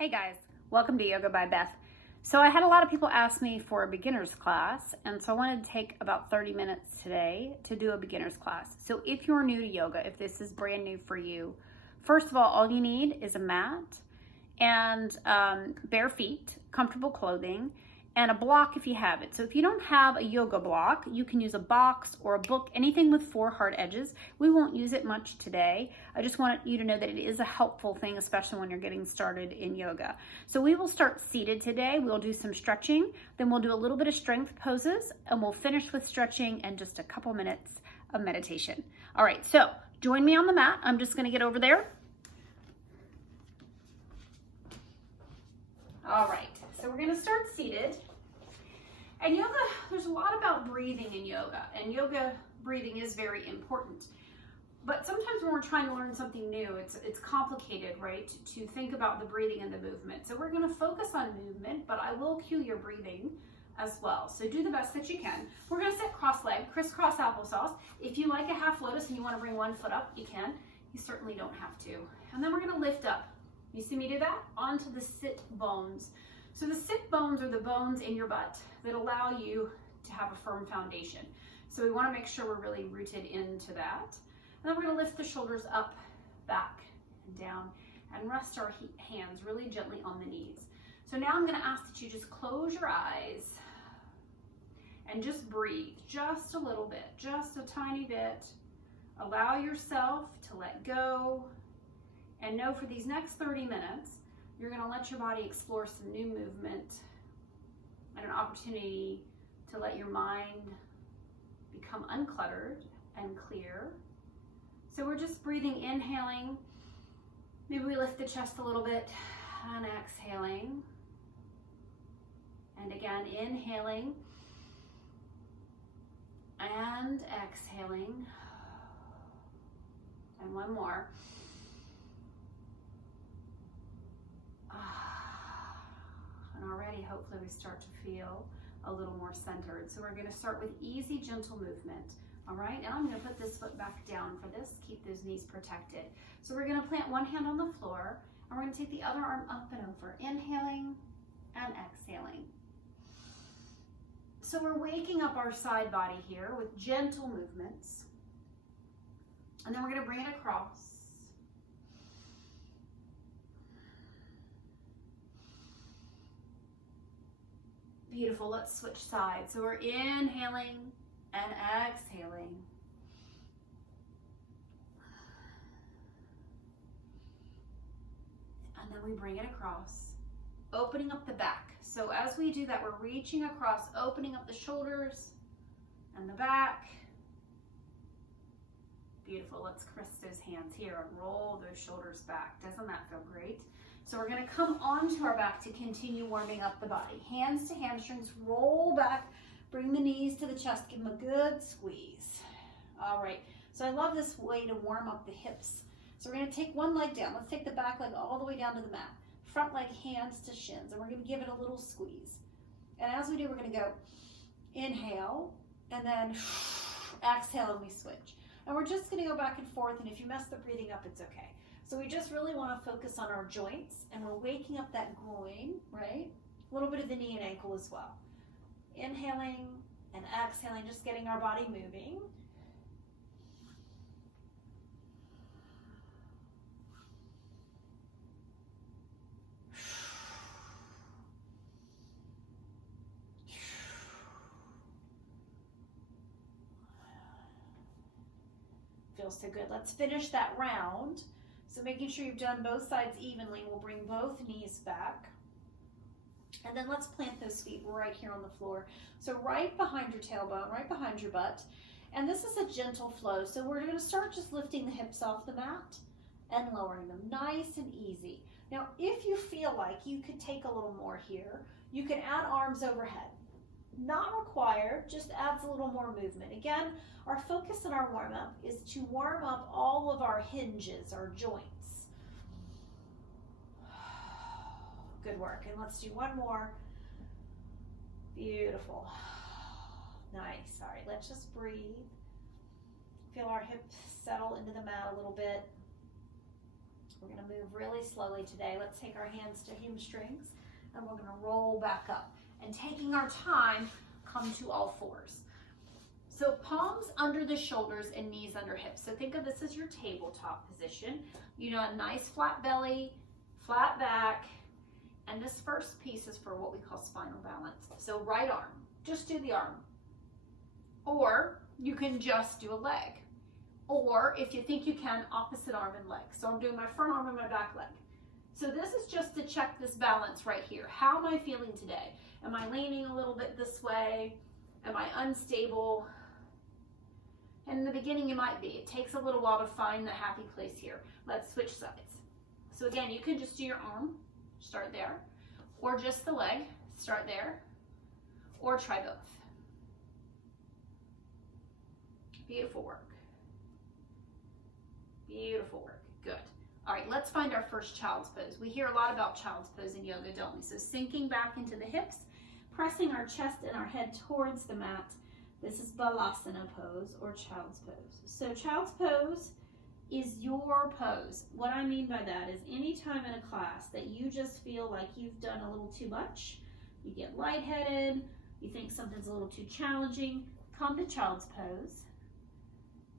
Hey guys, welcome to Yoga by Beth. So I had a lot of people ask me for a beginner's class, and so I wanted to take about 30 minutes today to do a beginner's class. So if you're new to yoga, if this is brand new for you, first of all you need is a mat and bare feet, comfortable clothing, and a block if you have it. So if you don't have a yoga block, you can use a box or a book, anything with 4 hard edges. We won't use it much today. I just want you to know that it is a helpful thing, especially when you're getting started in yoga. So we will start seated today. We'll do some stretching, then we'll do a little bit of strength poses, and we'll finish with stretching and just a couple minutes of meditation. All right, so join me on the mat. I'm just gonna get over there. All right, so we're gonna start seated. And yoga, there's a lot about breathing in yoga, and yoga breathing is very important. But sometimes when we're trying to learn something new, it's complicated, right? To think about the breathing and the movement. So we're gonna focus on movement, but I will cue your breathing as well. So do the best that you can. We're gonna sit cross-legged, crisscross applesauce. If you like a half lotus and you wanna bring one foot up, you can. You certainly don't have to. And then we're gonna lift up. You see me do that? Onto the sit bones. So the sit bones are the bones in your butt that allow you to have a firm foundation. So we want to make sure we're really rooted into that. And then we're going to lift the shoulders up, back, and down, and rest our hands really gently on the knees. So now I'm going to ask that you just close your eyes and just breathe just a little bit, just a tiny bit. Allow yourself to let go, and know for these next 30 minutes, you're gonna let your body explore some new movement and an opportunity to let your mind become uncluttered and clear. So we're just breathing, inhaling. Maybe we lift the chest a little bit, and exhaling. And again, inhaling and exhaling. And one more. And already, hopefully, we start to feel a little more centered. So we're going to start with easy, gentle movement. All right, and I'm going to put this foot back down for this. Keep those knees protected. So we're going to plant one hand on the floor, and we're going to take the other arm up and over, inhaling and exhaling. So we're waking up our side body here with gentle movements. And then we're going to bring it across. Beautiful, let's switch sides. So we're inhaling and exhaling. And then we bring it across, opening up the back. So as we do that, we're reaching across, opening up the shoulders and the back. Beautiful, let's caress those hands here and roll those shoulders back. Doesn't that feel great? So we're gonna come onto our back to continue warming up the body. Hands to hamstrings, roll back, bring the knees to the chest, give them a good squeeze. All right, so I love this way to warm up the hips. So we're gonna take one leg down. Let's take the back leg all the way down to the mat. Front leg, hands to shins, and we're gonna give it a little squeeze. And as we do, we're gonna go inhale, and then exhale, and we switch. And we're just gonna go back and forth, and if you mess the breathing up, it's okay. So we just really want to focus on our joints, and we're waking up that groin, right? A little bit of the knee and ankle as well. Inhaling and exhaling, just getting our body moving. Feels so good. Let's finish that round. So making sure you've done both sides evenly, we'll bring both knees back. And then let's plant those feet right here on the floor. So right behind your tailbone, right behind your butt. And this is a gentle flow. So we're gonna start just lifting the hips off the mat and lowering them, nice and easy. Now, if you feel like you could take a little more here, you can add arms overhead. Not required, just adds a little more movement. Again, our focus in our warm-up is to warm up all of our hinges, our joints. Good work, and let's do one more. Beautiful. Nice, all right, let's just breathe. Feel our hips settle into the mat a little bit. We're going to move really slowly today. Let's take our hands to hamstrings, and we're going to roll back up. And taking our time, come to all fours. So palms under the shoulders and knees under hips. So think of this as your tabletop position. You know, a nice flat belly, flat back, and this first piece is for what we call spinal balance. So right arm, just do the arm. Or you can just do a leg. Or if you think you can, opposite arm and leg. So I'm doing my front arm and my back leg. So this is just to check this balance right here. How am I feeling today? Am I leaning a little bit this way? Am I unstable? And in the beginning, you might be. It takes a little while to find the happy place here. Let's switch sides. So again, you can just do your arm, start there, or just the leg, start there, or try both. Beautiful work. Beautiful work. Good. All right, let's find our first child's pose. We hear a lot about child's pose in yoga, don't we? So sinking back into the hips, pressing our chest and our head towards the mat. This is Balasana pose or child's pose. So child's pose is your pose. What I mean by that is anytime in a class that you just feel like you've done a little too much, you get lightheaded, you think something's a little too challenging, come to child's pose.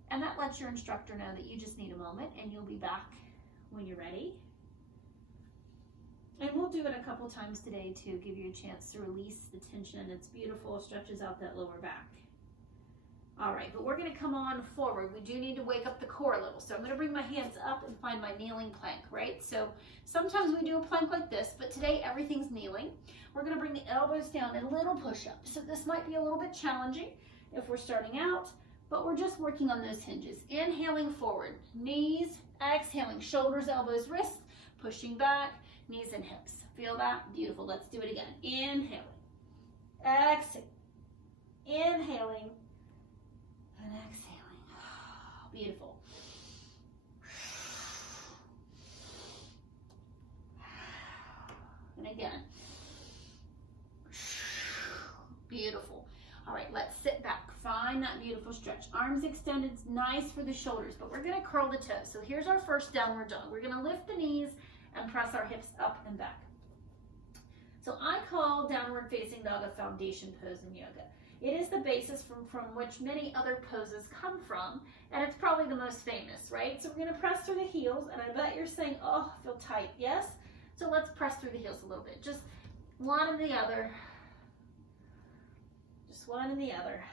And that lets your instructor know that you just need a moment and you'll be back when you're ready. And we'll do it a couple times today to give you a chance to release the tension. It's beautiful, stretches out that lower back. All right, but we're gonna come on forward. We do need to wake up the core a little. So I'm gonna bring my hands up and find my kneeling plank, right? So sometimes we do a plank like this, but today everything's kneeling. We're gonna bring the elbows down and a little push up. So this might be a little bit challenging if we're starting out, but we're just working on those hinges. Inhaling forward, knees, exhaling, shoulders, elbows, wrists, pushing back, knees and hips. Feel that? Beautiful. Let's do it again. Inhaling, exhaling, inhaling, and exhaling. Beautiful. And again. Beautiful. All right, let's sit back. Find that beautiful stretch. Arms extended, nice for the shoulders, but we're gonna curl the toes. So here's our first downward dog. We're gonna lift the knees and press our hips up and back. So I call downward facing dog a foundation pose in yoga. It is the basis from which many other poses come from, and it's probably the most famous, right? So we're gonna press through the heels, and I bet you're saying, oh, I feel tight, yes? So let's press through the heels a little bit. Just one and the other. Just one and the other.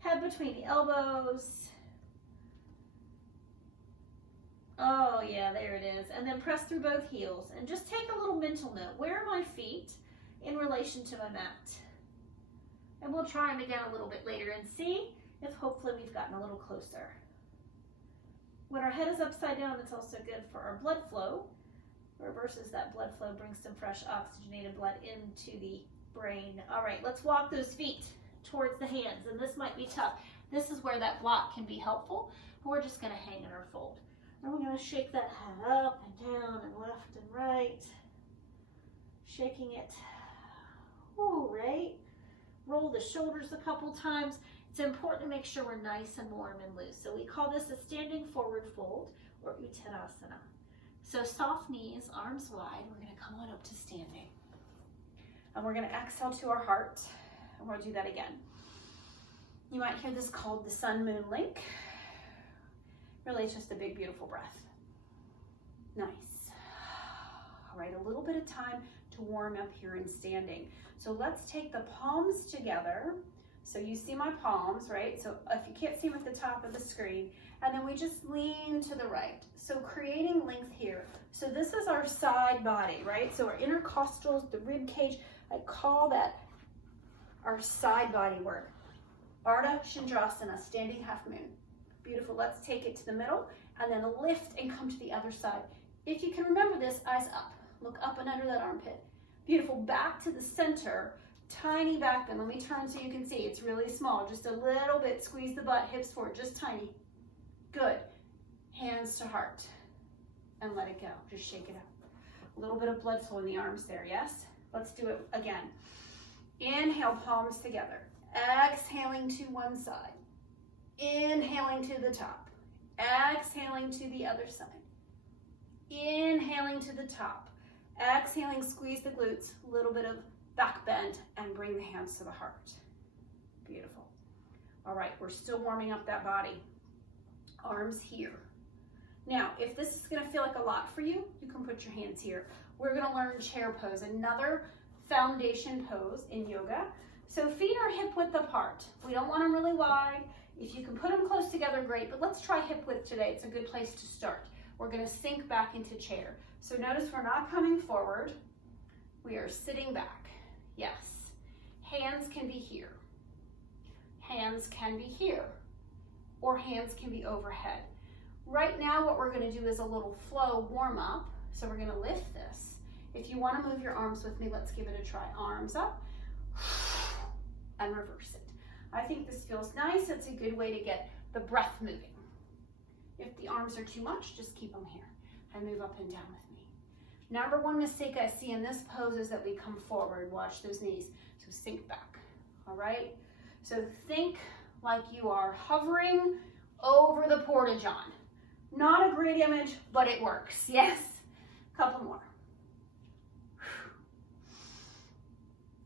Head between the elbows. Oh yeah, there it is. And then press through both heels and just take a little mental note. Where are my feet in relation to my mat? And we'll try them again a little bit later and see if hopefully we've gotten a little closer. When our head is upside down, it's also good for our blood flow. Reverses that blood flow, brings some fresh oxygenated blood into the brain. All right, let's walk those feet towards the hands, and this might be tough. This is where that block can be helpful. We're just gonna hang in our fold. And we're gonna shake that head up and down and left and right. Shaking it. Ooh, right? Roll the shoulders a couple times. It's important to make sure we're nice and warm and loose. So we call this a standing forward fold or Uttanasana. So soft knees, arms wide. We're gonna come on up to standing. And we're gonna exhale to our heart. And we'll do that again. You might hear this called the sun-moon link. Really, it's just a big, beautiful breath. Nice. All right, a little bit of time to warm up here in standing. So let's take the palms together. So you see my palms, right? So if you can't see them at the top of the screen, and then we just lean to the right. So creating length here. So this is our side body, right? So our intercostals, the rib cage, I call that our side body work. Ardha Chandrasana, standing half moon. Beautiful. Let's take it to the middle and then lift and come to the other side. If you can remember this, eyes up. Look up and under that armpit. Beautiful. Back to the center. Tiny back bend. Let me turn so you can see. It's really small. Just a little bit. Squeeze the butt, hips forward. Just tiny. Good. Hands to heart. And let it go. Just shake it out. A little bit of blood flow in the arms there, yes? Let's do it again. Inhale, palms together. Exhaling to one side. Inhaling to the top. Exhaling to the other side. Inhaling to the top. Exhaling, squeeze the glutes, a little bit of back bend, and bring the hands to the heart. Beautiful. All right, we're still warming up that body. Arms here. Now, if this is gonna feel like a lot for you, you can put your hands here. We're gonna learn chair pose, another foundation pose in yoga. So feet are hip width apart. We don't want them really wide. If you can put them close together, great, but let's try hip width today. It's a good place to start. We're gonna sink back into chair. So notice we're not coming forward. We are sitting back. Yes. Hands can be here. Hands can be here. Or hands can be overhead. Right now, what we're gonna do is a little flow warm up. So we're gonna lift this. If you wanna move your arms with me, let's give it a try. Arms up and reverse it. I think this feels nice. It's a good way to get the breath moving. If the arms are too much, just keep them here and move up and down with me. Number one mistake I see in this pose is that we come forward. Watch those knees. So sink back, all right? So think like you are hovering over the porta-john. Not a great image, but it works. Yes. Couple more.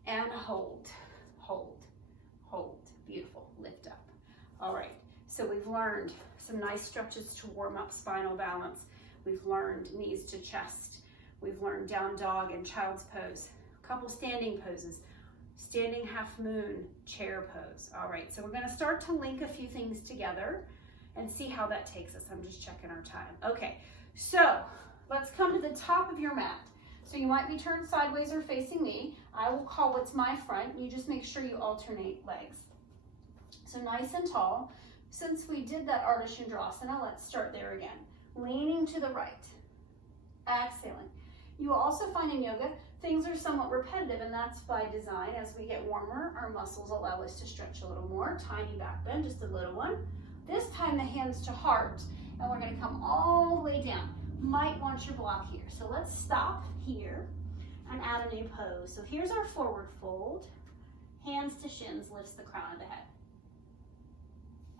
And hold, hold, hold. Beautiful. Lift up. All right. So we've learned some nice stretches to warm up spinal balance. We've learned knees to chest. We've learned down dog and child's pose. A couple standing poses. Standing half moon, chair pose. All right. So we're going to start to link a few things together and see how that takes us. I'm just checking our time. Okay. So let's come to the top of your mat. So you might be turned sideways or facing me. I will call what's my front. You just make sure you alternate legs. So nice and tall. Since we did that Ardha Chandrasana, let's start there again. Leaning to the right. Exhaling. You will also find in yoga, things are somewhat repetitive, and that's by design. As we get warmer, our muscles allow us to stretch a little more. Tiny back bend, just a little one. This time the hands to heart, and we're gonna come all the way down. Might want your block here. So let's stop here and add a new pose. So here's our forward fold. Hands to shins, lifts the crown of the head.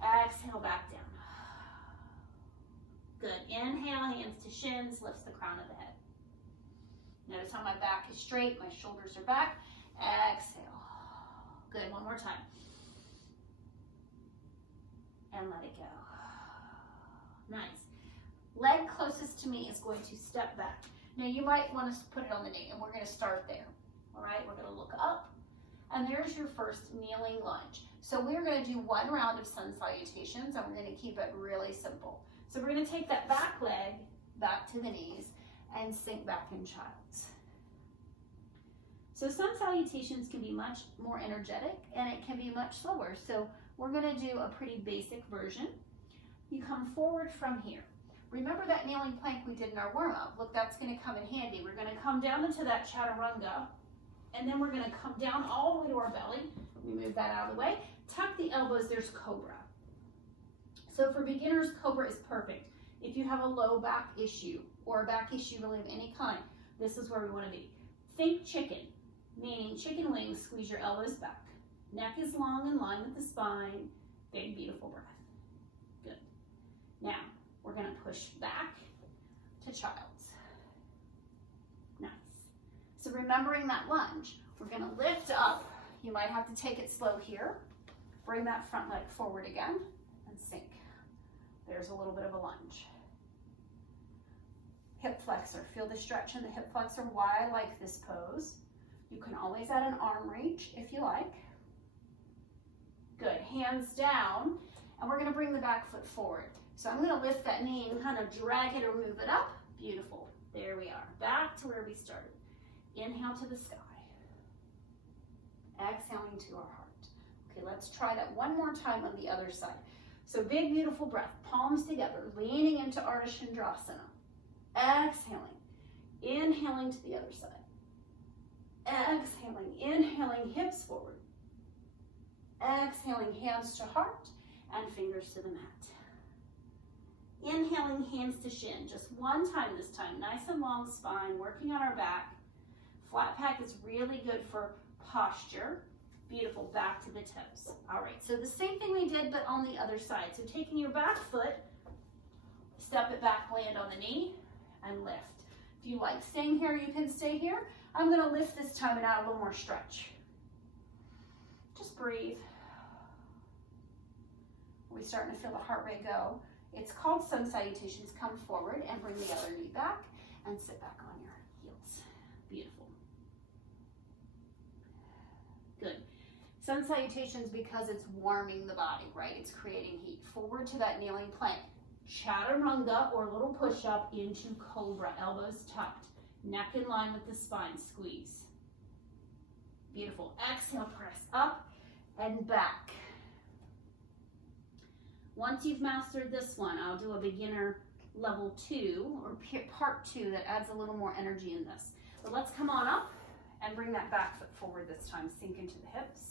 Exhale, back down. Good. Inhale, hands to shins, lifts the crown of the head. Notice how my back is straight, my shoulders are back. Exhale. Good. One more time. And let it go. Nice. Leg closest to me is going to step back. Now you might want to put it on the knee, and we're going to start there. All right, we're going to look up, and there's your first kneeling lunge. So we're going to do one round of sun salutations, and we're going to keep it really simple. So we're going to take that back leg back to the knees and sink back in child's. So sun salutations can be much more energetic, and it can be much slower. So we're going to do a pretty basic version. You come forward from here. Remember that kneeling plank we did in our warm-up? Look, that's going to come in handy. We're going to come down into that chaturanga, and then we're going to come down all the way to our belly. We move that out of the way. Tuck the elbows, there's cobra. So for beginners, cobra is perfect. If you have a low back issue or a back issue really of any kind, this is where we want to be. Think chicken, meaning chicken wings, squeeze your elbows back. Neck is long in line with the spine. Big, beautiful breath. Good. Now, we're going to push back to child's. Nice. So remembering that lunge, we're going to lift up. You might have to take it slow here. Bring that front leg forward again and sink. There's a little bit of a lunge. Hip flexor. Feel the stretch in the hip flexor. Why I like this pose. You can always add an arm reach if you like. Good. Hands down. And we're going to bring the back foot forward. So I'm going to lift that knee and kind of drag it or move it up. Beautiful. There we are. Back to where we started. Inhale to the sky. Exhaling to our heart. Okay, let's try that one more time on the other side. So big, beautiful breath. Palms together. Leaning into Ardha Chandrasana. Exhaling. Inhaling to the other side. Exhaling. Inhaling, hips forward. Exhaling, hands to heart and fingers to the mat. Inhaling, hands to shin. Just one time this time. Nice and long spine, working on our back. Flat pack is really good for posture. Beautiful, back to the toes. All right, so the same thing we did, but on the other side. So taking your back foot, step it back, land on the knee, and lift. If you like staying here, you can stay here. I'm gonna lift this time and add a little more stretch. Just breathe. We're starting to feel the heart rate go. It's called sun salutations. Come forward and bring the other knee back and sit back on your heels. Beautiful. Good. Sun salutations because it's warming the body, right? It's creating heat. Forward to that kneeling plank. Chaturanga or little push-up into cobra. Elbows tucked. Neck in line with the spine. Squeeze. Beautiful. Exhale, press up and back. Once you've mastered this one, I'll do a beginner level 2 or part 2 that adds a little more energy in this. But let's come on up and bring that back foot forward this time. Sink into the hips.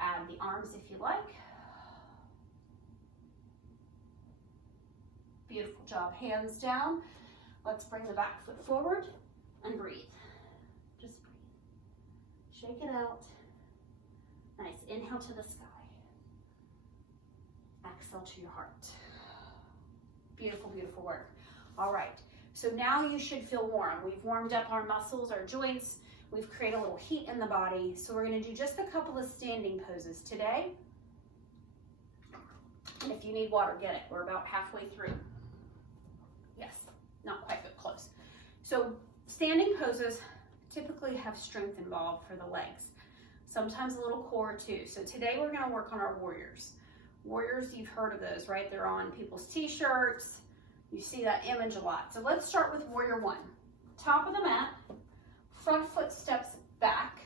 Add the arms if you like. Beautiful job. Hands down. Let's bring the back foot forward and breathe. Just breathe. Shake it out. Nice. Inhale to the sky. Exhale to your heart. Beautiful, beautiful work. All right. So now you should feel warm. We've warmed up our muscles, our joints. We've created a little heat in the body. So we're going to do just a couple of standing poses today. And if you need water, get it. We're about halfway through. Yes, not quite, but close. So standing poses typically have strength involved for the legs. Sometimes a little core too. So today we're going to work on our warriors. Warriors, you've heard of those, right? They're on people's t-shirts. You see that image a lot. So let's start with warrior 1. Top of the mat, front foot steps back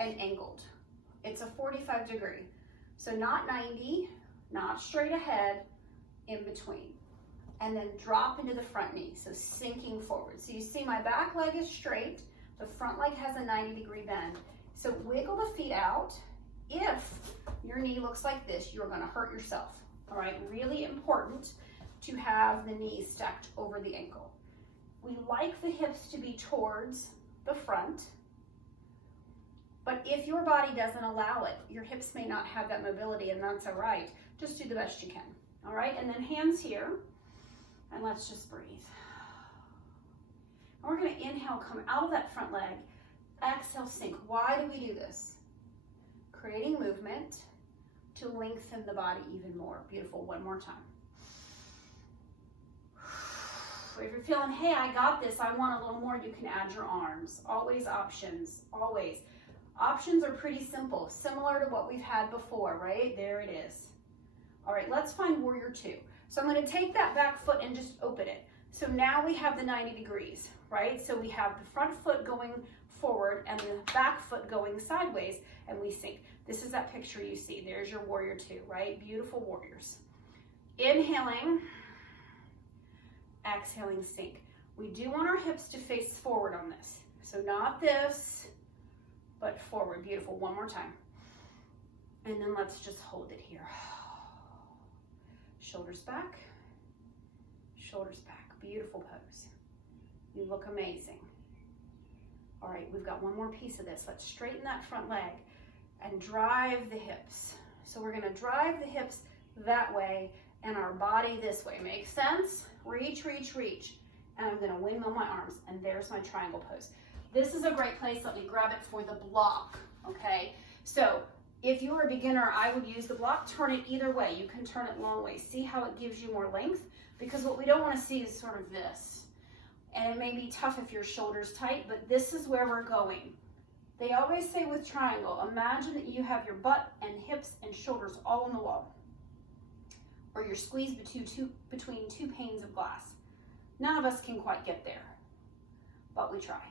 and angled. It's a 45 degree. So not 90, not straight ahead, in between. And then drop into the front knee, so sinking forward. So you see my back leg is straight, the front leg has a 90-degree bend. So wiggle the feet out. If your knee looks like this, you're gonna hurt yourself, all right? Really important to have the knees stacked over the ankle. We like the hips to be towards the front, but if your body doesn't allow it, your hips may not have that mobility, and that's all right. Just do the best you can, all right? And then hands here, and let's just breathe. And we're gonna inhale, come out of that front leg, exhale, sink. Why do we do this? Creating movement to lengthen the body even more. Beautiful, one more time. If you're feeling, hey, I got this, I want a little more, you can add your arms. Always options, always. Options are pretty simple, similar to what we've had before, right? There it is. All right, let's find warrior 2. So I'm gonna take that back foot and just open it. So now we have the 90 degrees, right? So we have the front foot going forward and the back foot going sideways, and we sink. This is that picture you see. There's your warrior 2, right? Beautiful warriors. Inhaling, exhaling, sink. We do want our hips to face forward on this. So not this, but forward. Beautiful. One more time. And then let's just hold it here. Shoulders back, shoulders back. Beautiful pose. You look amazing. All right, we've got one more piece of this. Let's straighten that front leg and drive the hips. So we're gonna drive the hips that way and our body this way. Make sense? Reach, reach, reach. And I'm gonna windmill my arms, and there's my triangle pose. This is a great place. Let me grab it for the block, okay? So if you're a beginner, I would use the block. Turn it either way. You can turn it long way. See how it gives you more length? Because what we don't wanna see is sort of this. And it may be tough if your shoulder's tight, but this is where we're going. They always say with triangle, imagine that you have your butt and hips and shoulders all on the wall, or you're squeezed between two panes of glass. None of us can quite get there, but we try.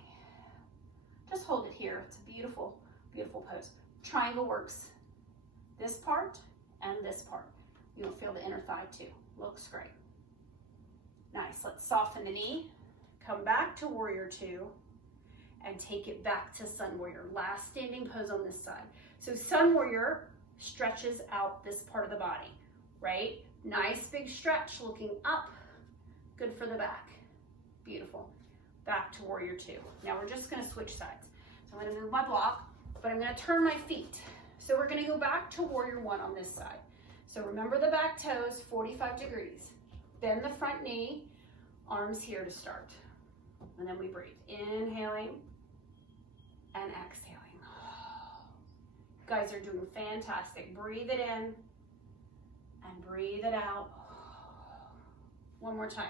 Just hold it here. It's a beautiful, beautiful pose. Triangle works this part and this part. You'll feel the inner thigh too. Looks great. Nice. Let's soften the knee. Come back to warrior 2 and take it back to sun warrior. Last standing pose on this side. So sun warrior stretches out this part of the body, right? Nice big stretch, looking up. Good for the back. Beautiful. Back to warrior 2. Now we're just gonna switch sides. So I'm gonna move my block, but I'm gonna turn my feet. So we're gonna go back to warrior 1 on this side. So remember the back toes, 45 degrees. Bend the front knee, Arms here to start. And then we breathe. Inhaling and exhaling. You guys are doing fantastic. Breathe it in and breathe it out. One more time.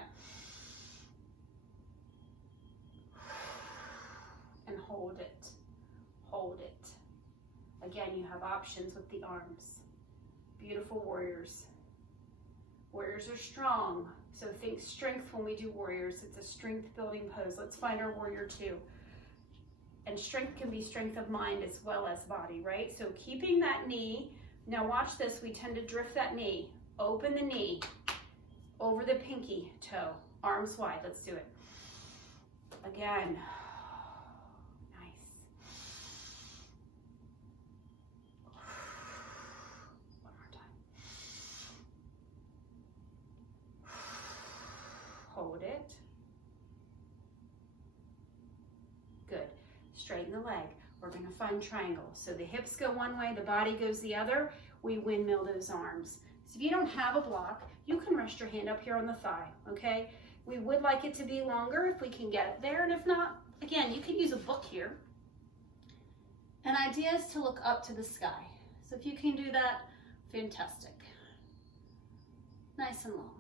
And hold it. Hold it. Again, you have options with the arms. Beautiful warriors. Warriors are strong. So think strength when we do warriors. It's a strength building pose. Let's find our warrior two. And strength can be strength of mind as well as body, right? So keeping that knee. Now watch this. We tend to drift that knee. Open the knee over the pinky toe. Arms wide. Let's do it. Again. Nice. One more time. Hold it. Good. Straighten the leg. We're going to find triangle. So the hips go one way, the body goes the other. We windmill those arms. So if you don't have a block, you can rest your hand up here on the thigh, okay? We would like it to be longer if we can get it there, and if not, again, you can use a book here. An idea is to look up to the sky. So if you can do that, fantastic. Nice and long.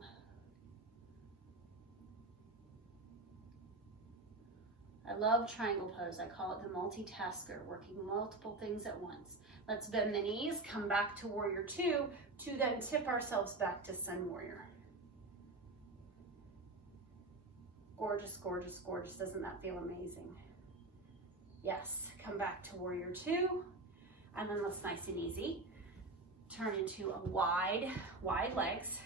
I love triangle pose. I call it the multitasker, working multiple things at once. Let's bend the knees, come back to warrior two, to then tip ourselves back to sun warrior. Gorgeous, gorgeous, gorgeous. Doesn't that feel amazing? Yes, come back to warrior two, and then let's nice and easy. Turn into a wide legs,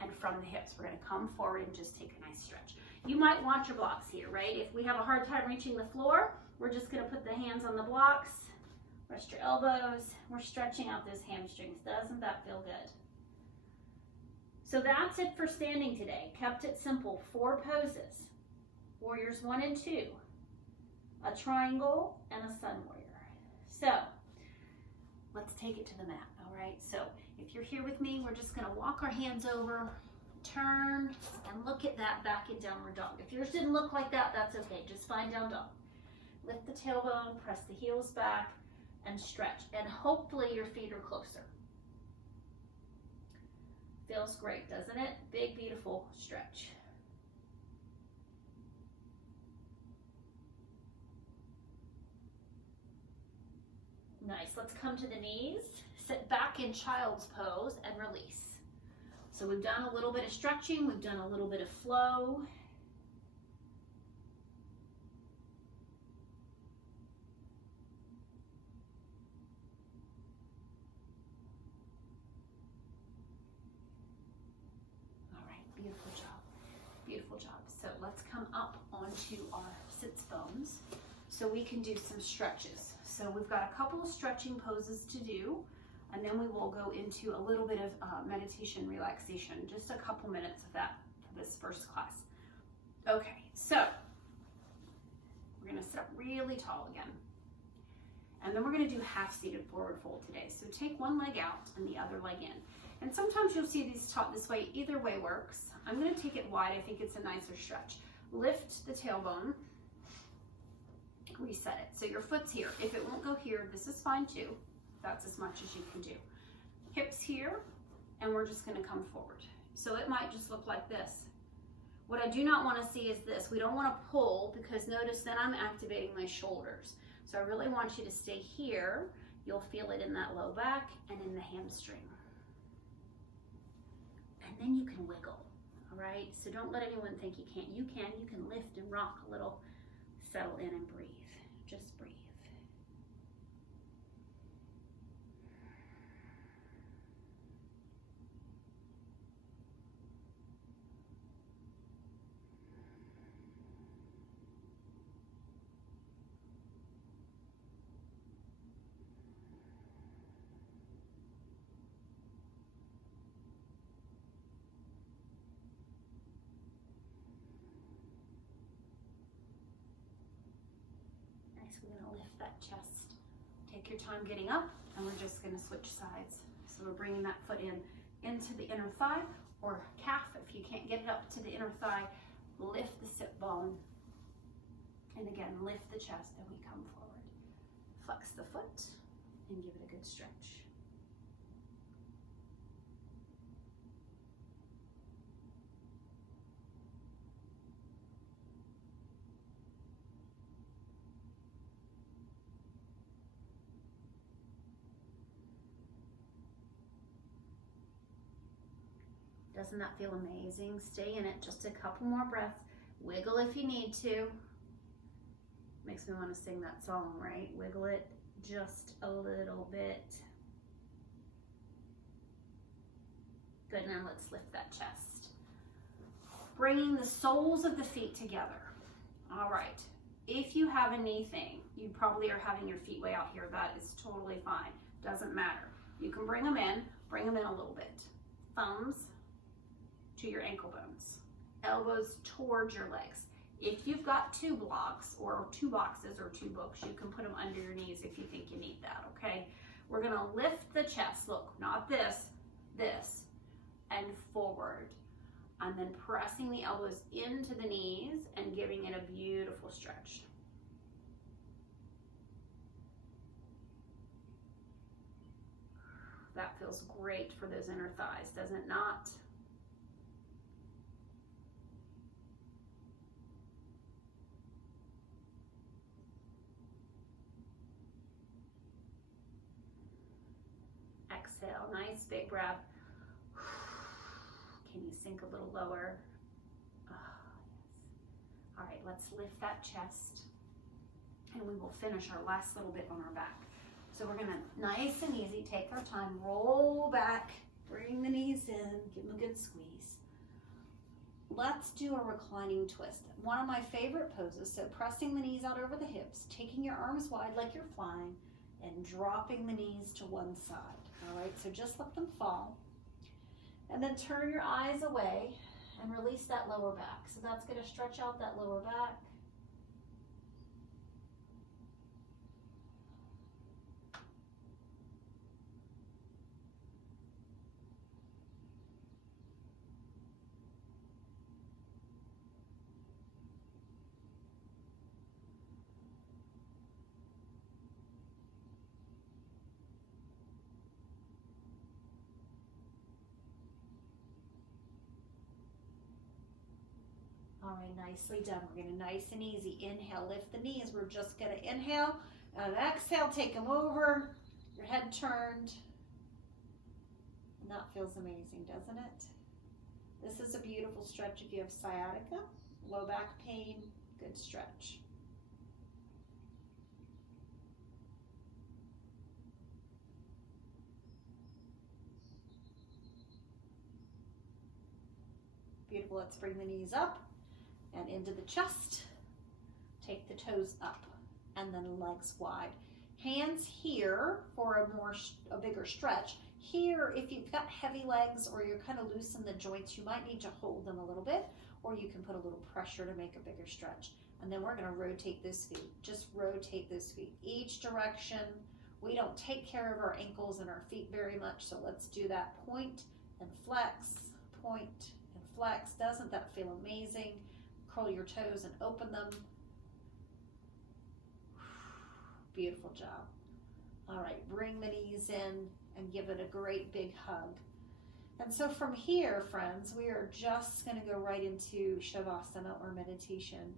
and from the hips, we're gonna come forward and just take a nice stretch. You might want your blocks here, right? If we have a hard time reaching the floor, we're just gonna put the hands on the blocks, rest your elbows. We're stretching out those hamstrings. Doesn't that feel good? So that's it for standing today. Kept it simple, 4 poses. Warriors 1 and 2, a triangle, and a sun warrior. So let's take it to the mat, all right? So if you're here with me, we're just gonna walk our hands over, turn, and look at that back in downward dog. If yours didn't look like that, that's okay. Just find down dog. Lift the tailbone, press the heels back, and stretch. And hopefully your feet are closer. Feels great, doesn't it? Big, beautiful stretch. Nice. Let's come to the knees. Sit back in child's pose and release. So we've done a little bit of stretching, we've done a little bit of flow. All right, beautiful job, beautiful job. So let's come up onto our sits bones so we can do some stretches. So we've got a couple of stretching poses to do. And then we will go into a little bit of meditation relaxation, just a couple minutes of that for this first class. Okay, so we're gonna sit up really tall again. And then we're gonna do half-seated forward fold today. So take one leg out and the other leg in. And sometimes you'll see these taught this way, either way works. I'm gonna take it wide, I think it's a nicer stretch. Lift the tailbone, reset it. So your foot's here. If it won't go here, this is fine too. That's as much as you can do. Hips here, and we're just gonna come forward. So it might just look like this. What I do not wanna see is this. We don't wanna pull, because notice then I'm activating my shoulders. So I really want you to stay here. You'll feel it in that low back and in the hamstring. And then you can wiggle, all right? So don't let anyone think you can't. You can lift and rock a little, settle in and breathe. Just breathe. We're gonna lift that chest. Take your time getting up, and we're just gonna switch sides. So we're bringing that foot in into the inner thigh or calf. If you can't get it up to the inner thigh, lift the sit bone, and again, lift the chest, and we come forward. Flex the foot, and give it a good stretch. Doesn't that feel amazing? Stay in it, just a couple more breaths. Wiggle if you need to. Makes me want to sing that song, right? Wiggle it just a little bit. Good, now let's lift that chest. Bringing the soles of the feet together. All right, if you have a knee thing, you probably are having your feet way out here. That is totally fine, doesn't matter. You can bring them in a little bit. Thumbs to your ankle bones, elbows towards your legs. If you've got two blocks or two boxes or two books, you can put them under your knees if you think you need that, okay? We're gonna lift the chest, look, not this, this, and forward. And then pressing the elbows into the knees and giving it a beautiful stretch. That feels great for those inner thighs, doesn't it not? Exhale, nice big breath. Can you sink a little lower? Oh, yes. All right, let's lift that chest, and we will finish our last little bit on our back. So we're gonna, nice and easy, take our time, roll back, bring the knees in, give them a good squeeze. Let's do a reclining twist. One of my favorite poses, so pressing the knees out over the hips, taking your arms wide like you're flying, and dropping the knees to one side. All right, so just let them fall. And then turn your eyes away and release that lower back. So that's gonna stretch out that lower back. All right, nicely done. We're gonna nice and easy inhale, lift the knees. We're just gonna inhale and exhale, take them over, your head turned. And that feels amazing, doesn't it? This is a beautiful stretch if you have sciatica, low back pain, good stretch. Beautiful, let's bring the knees up and into the chest. Take the toes up and then legs wide. Hands here for a bigger stretch. Here, if you've got heavy legs or you're kind of loose in the joints, you might need to hold them a little bit, or you can put a little pressure to make a bigger stretch. And then we're gonna rotate those feet. Just rotate those feet each direction. We don't take care of our ankles and our feet very much, so let's do that. Point and flex, point and flex. Doesn't that feel amazing? Curl your toes and open them. Beautiful job. All right, bring the knees in and give it a great big hug. And so from here, friends, we are just gonna go right into Shavasana or meditation.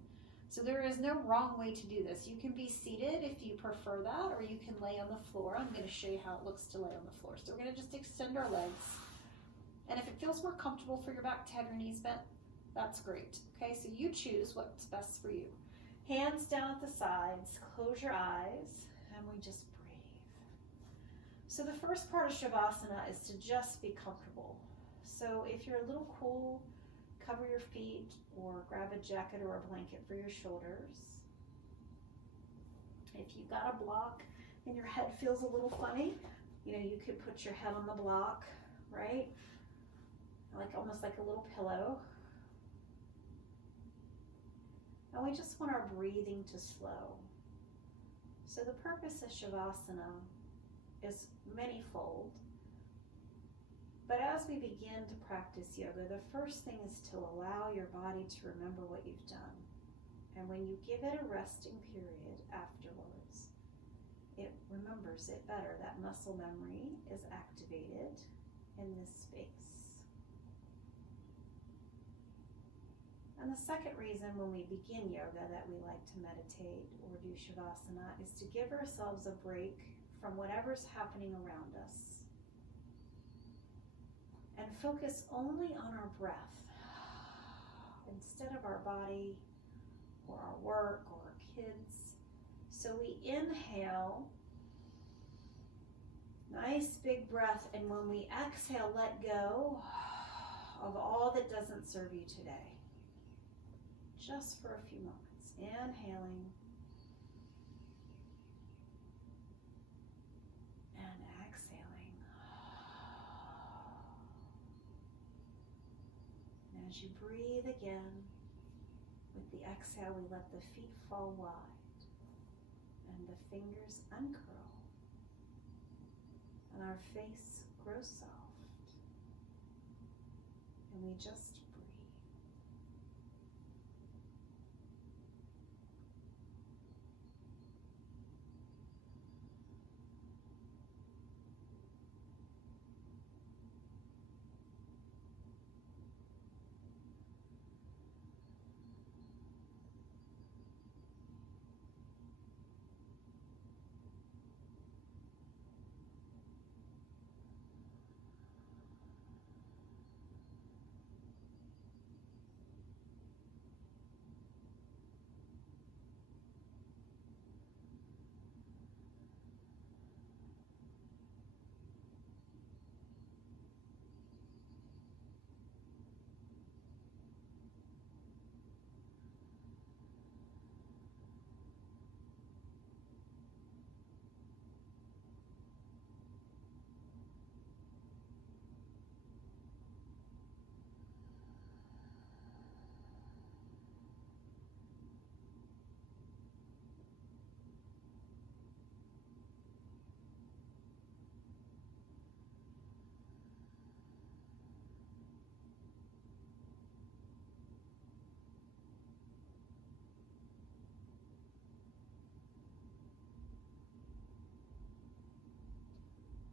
So there is no wrong way to do this. You can be seated if you prefer that, or you can lay on the floor. I'm gonna show you how it looks to lay on the floor. So we're gonna just extend our legs. And if it feels more comfortable for your back to have your knees bent, that's great. Okay, so you choose what's best for you. Hands down at the sides, close your eyes, and we just breathe. So the first part of Shavasana is to just be comfortable. So if you're a little cool, cover your feet or grab a jacket or a blanket for your shoulders. If you've got a block and your head feels a little funny, you could put your head on the block, right? Almost like a little pillow. And we just want our breathing to slow. So the purpose of Shavasana is manyfold. But as we begin to practice yoga, the first thing is to allow your body to remember what you've done. And when you give it a resting period afterwards, it remembers it better. That muscle memory is activated in this space. And the second reason when we begin yoga that we like to meditate or do shavasana is to give ourselves a break from whatever's happening around us and focus only on our breath instead of our body or our work or our kids. So we inhale, nice big breath, and when we exhale, let go of all that doesn't serve you today. Just for a few moments. Inhaling and exhaling. And as you breathe again, with the exhale, we let the feet fall wide and the fingers uncurl and our face grows soft, and we just breathe.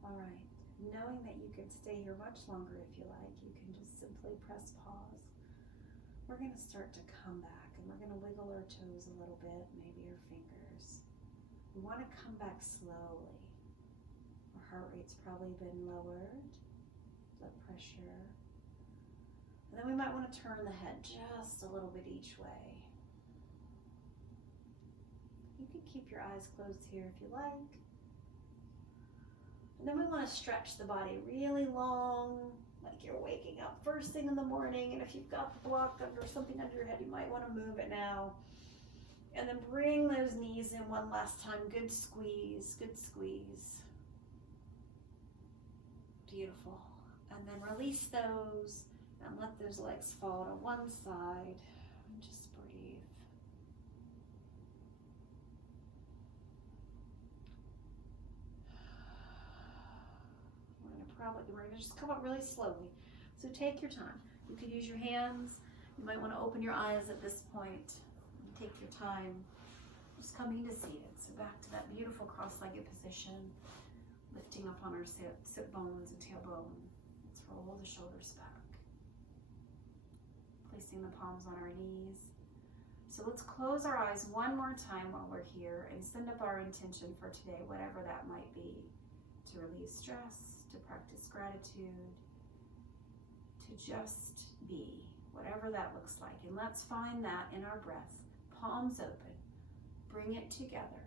All right, knowing that you can stay here much longer if you like, you can just simply press pause. We're going to start to come back, and we're going to wiggle our toes a little bit, maybe our fingers. We want to come back slowly. Our heart rate's probably been lowered, blood pressure. And then we might want to turn the head just a little bit each way. You can keep your eyes closed here if you like. And then we want to stretch the body really long, like you're waking up first thing in the morning, and if you've got the block under something under your head, you might want to move it now. And then bring those knees in one last time. Good squeeze, good squeeze. Beautiful. And then release those and let those legs fall to one side. And just breathe. We're gonna just come up really slowly. So take your time. You could use your hands. You might want to open your eyes at this point. Take your time. Just coming to seated. So back to that beautiful cross-legged position. Lifting up on our sit bones and tailbone. Let's roll the shoulders back. Placing the palms on our knees. So let's close our eyes one more time while we're here and send up our intention for today, whatever that might be. To release stress, to practice gratitude, to just be, whatever that looks like. And let's find that in our breath, palms open, bring it together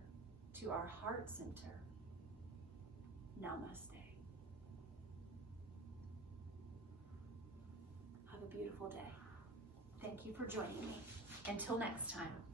to our heart center. Namaste. Have a beautiful day. Thank you for joining me. Until next time.